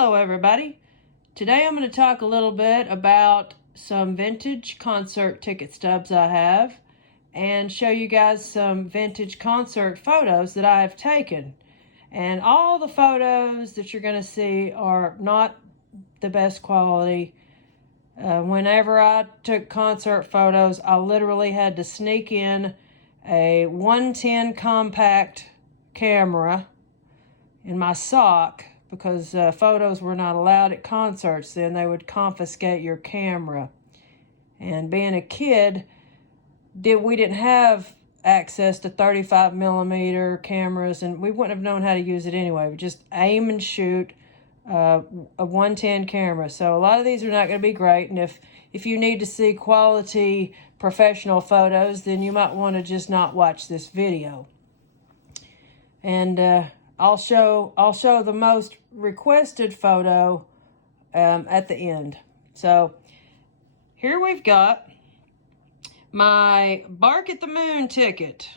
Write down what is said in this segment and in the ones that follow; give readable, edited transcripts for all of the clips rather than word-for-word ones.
Hello everybody. Today I'm going to talk a little bit about some vintage concert ticket stubs I have and show you guys some vintage concert photos that I have taken. And all the photos that you're going to see are not the best quality. Whenever I took concert photos, I literally had to sneak in a 110 compact camera in my sock because photos were not allowed at concerts. Then they would confiscate your camera. And being a kid, we didn't have access to 35 millimeter cameras, and we wouldn't have known how to use it anyway. We just aim and shoot a 110 camera. So a lot of these are not going to be great, and if you need to see quality professional photos, then you might want to just not watch this video. And I'll show the most requested photo at the end. So here we've got my Bark at the Moon ticket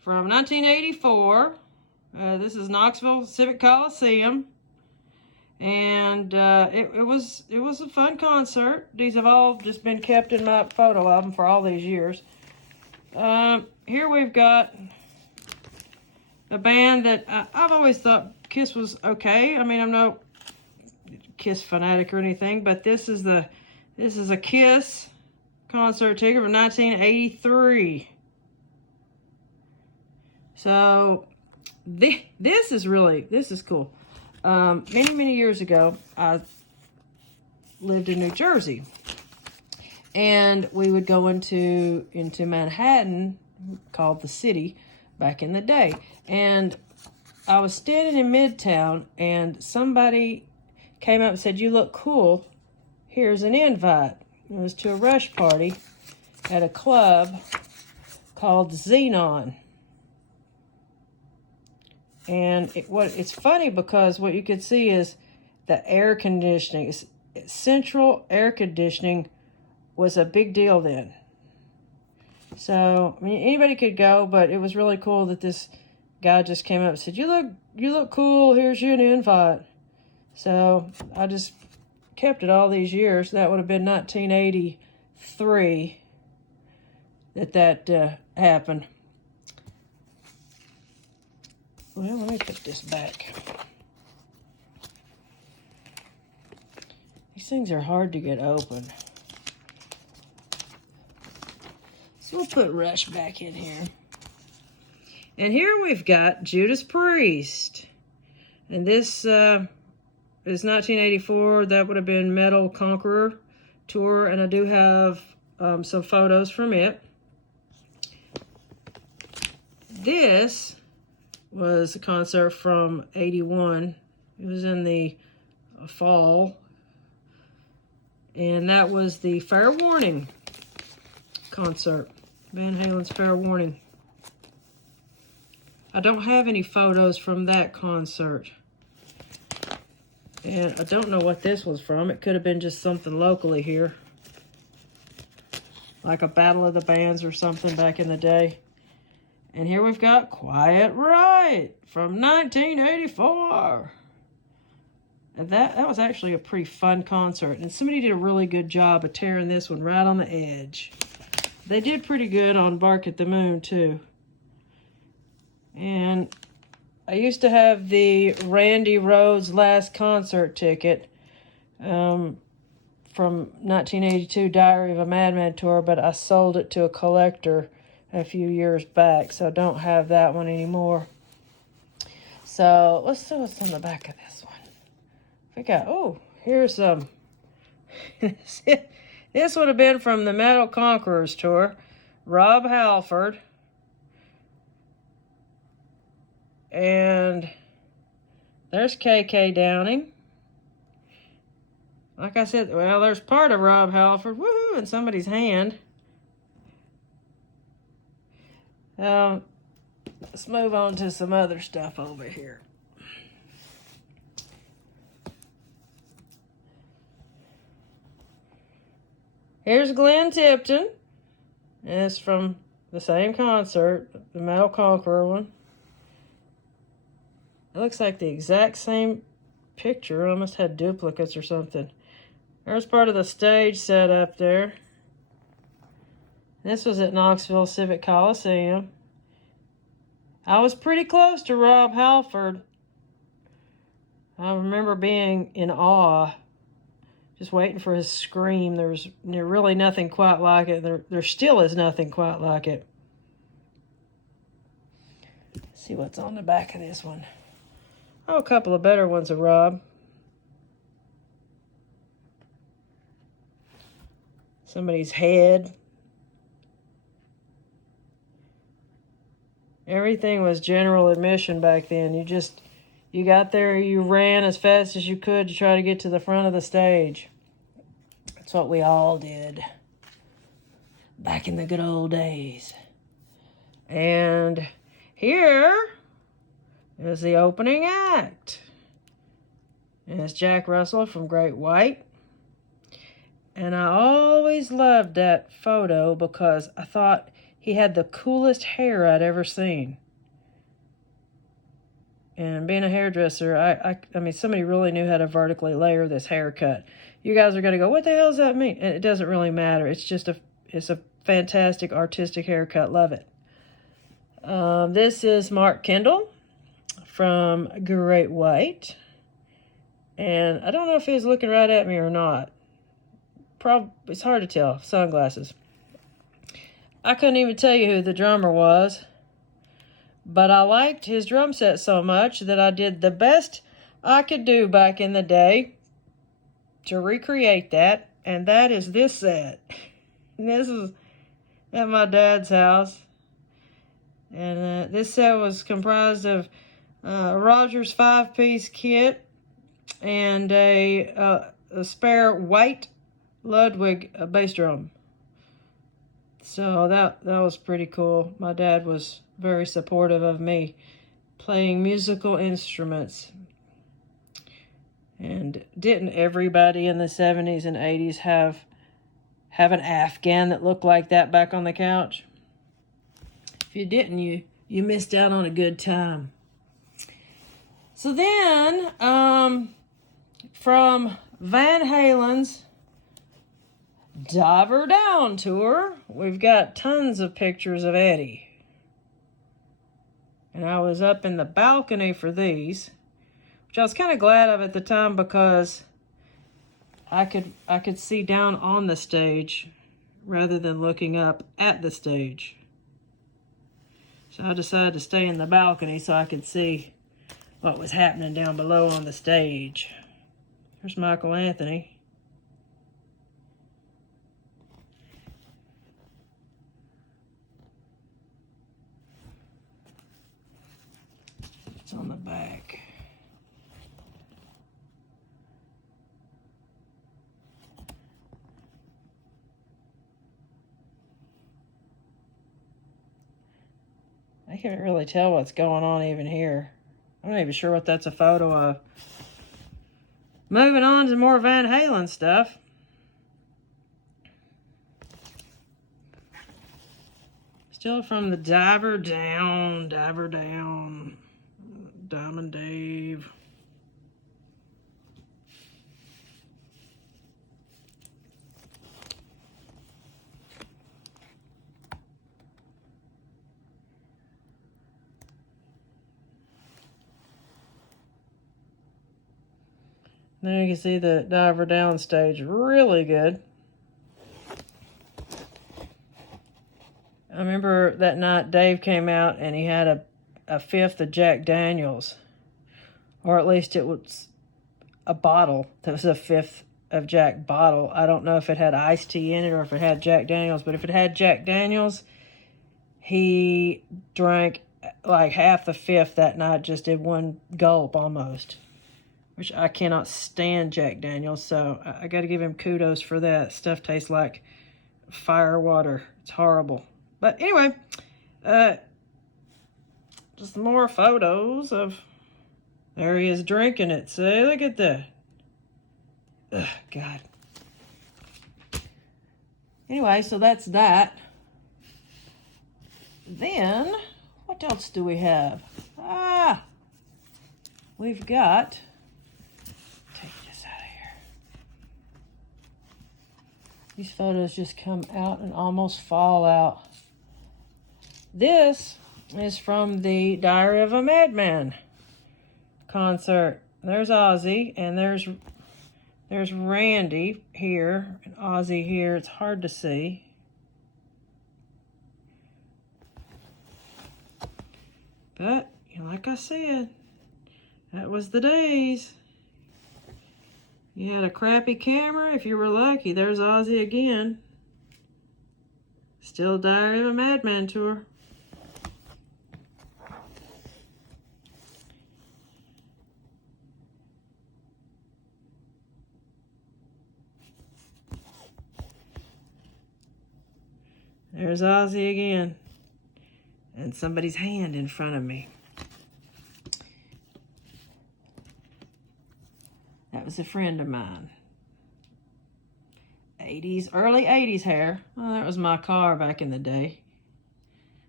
from 1984. This is Knoxville Civic Coliseum, and it was a fun concert. These have all just been kept in my photo album for all these years. Here we've got a band that I've always thought Kiss was okay. I mean, I'm no Kiss fanatic or anything, but this is a Kiss concert ticket from 1983. So this is cool. Many years ago, I lived in New Jersey, and we would go into Manhattan, called the City, back in the day. And I was standing in Midtown, and somebody came up and said, "You look cool. Here's an invite." It was to a rush party at a club called XENON. And it's funny because what you could see is the air conditioning. Central air conditioning was a big deal then. So, I mean, anybody could go, but it was really cool that this guy just came up and said, you look cool, here's your invite. So I just kept it all these years. That would have been 1983 that happened. Well, let me put this back. These things are hard to get open. So we'll put Rush back in here. And here we've got Judas Priest. And this is 1984. That would have been Metal Conqueror tour. And I do have some photos from it. This was a concert from 81. It was in the fall. And that was the Fair Warning concert. Van Halen's Fair Warning. I don't have any photos from that concert. And I don't know what this was from. It could have been just something locally here. Like a Battle of the Bands or something back in the day. And here we've got Quiet Riot from 1984. And that was actually a pretty fun concert. And somebody did a really good job of tearing this one right on the edge. They did pretty good on Bark at the Moon, too. And I used to have the Randy Rhoads last concert ticket from 1982 Diary of a Madman tour, but I sold it to a collector a few years back, so I don't have that one anymore. So let's see what's on the back of this one. We got, here's some. This would have been from the Metal Conquerors tour. Rob Halford. And there's KK Downing. Like I said, well, there's part of Rob Halford. Woohoo! In somebody's hand. Let's move on to some other stuff over here. Here's Glenn Tipton. And it's from the same concert, the Metal Conqueror one. It looks like the exact same picture. I must have duplicates or something. There's part of the stage set up there. This was at Knoxville Civic Coliseum. I was pretty close to Rob Halford. I remember being in awe, just waiting for his scream. There's really nothing quite like it. There still is nothing quite like it. Let's see what's on the back of this one. Oh, a couple of better ones of Rob. Somebody's head. Everything was general admission back then. You got there, you ran as fast as you could to try to get to the front of the stage. That's what we all did back in the good old days. And here is the opening act. And it's Jack Russell from Great White. And I always loved that photo because I thought he had the coolest hair I'd ever seen. And being a hairdresser, I mean, somebody really knew how to vertically layer this haircut. You guys are going to go, what the hell does that mean? And it doesn't really matter. It's just it's a fantastic artistic haircut. Love it. This is Mark Kendall from Great White. And I don't know if he's looking right at me or not. It's hard to tell. Sunglasses. I couldn't even tell you who the drummer was. But I liked his drum set so much that I did the best I could do back in the day to recreate that. And that is this set. And this is at my dad's house. And this set was comprised of Rogers 5-piece kit and a spare white Ludwig bass drum. So that was pretty cool. My dad was very supportive of me playing musical instruments. And didn't everybody in the 70s and 80s have an Afghan that looked like that back on the couch? If you didn't, you missed out on a good time. So then, from Van Halen's Diver Down tour, we've got tons of pictures of Eddie. And I was up in the balcony for these, which I was kind of glad of at the time because I could see down on the stage rather than looking up at the stage. So I decided to stay in the balcony so I could see what was happening down below on the stage. There's Michael Anthony. It's on the back. I can't really tell what's going on even here. I'm not even sure what that's a photo of. Moving on to more Van Halen stuff. Still from the Diver Down, Diamond Dave. There you can see the Diver Down stage really good. I remember that night Dave came out and he had a fifth of Jack Daniels. Or at least it was a bottle. That was a fifth of Jack bottle. I don't know if it had iced tea in it or if it had Jack Daniels. But if it had Jack Daniels, he drank like half the fifth that night just in one gulp almost. Which I cannot stand Jack Daniels, so I got to give him kudos for that. Stuff tastes like fire water. It's horrible. But anyway, just more photos of... There he is drinking it. See, look at that. Ugh, God. Anyway, so that's that. Then, what else do we have? We've got These photos just come out and almost fall out. This is from the Diary of a Madman concert. There's Ozzy, and there's Randy here, and Ozzy here. It's hard to see. But, like I said, that was the days. You had a crappy camera. If you were lucky, there's Ozzy again. Still Diary of a Madman tour. There's Ozzy again. And somebody's hand in front of me. That was a friend of mine. 80s, early 80s hair. Well, that was my car back in the day.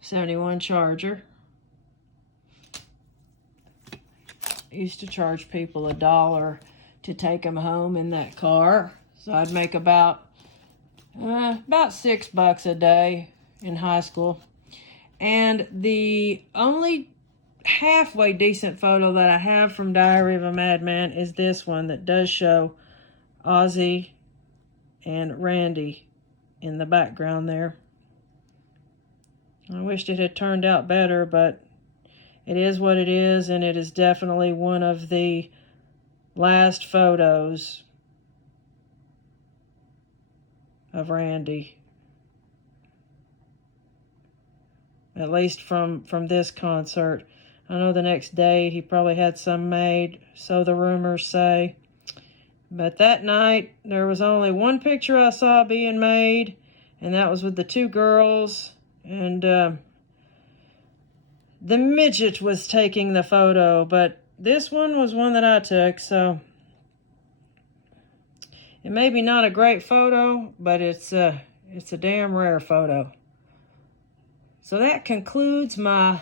71 Charger. I used to charge people $1 to take them home in that car. So I'd make about $6 a day in high school. And the only halfway decent photo that I have from Diary of a Madman is this one that does show Ozzy and Randy in the background there. I wished it had turned out better, but it is what it is, and it is definitely one of the last photos of Randy. At least from this concert. I know the next day he probably had some made, so the rumors say. But that night, there was only one picture I saw being made, and that was with the two girls, and the midget was taking the photo, but this one was one that I took, so it may be not a great photo, but it's a damn rare photo. So that concludes my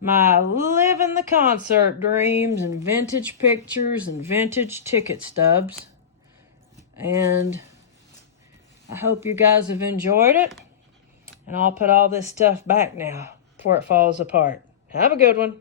living the concert dreams and vintage pictures and vintage ticket stubs. And I hope you guys have enjoyed it. And I'll put all this stuff back now before it falls apart. Have a good one.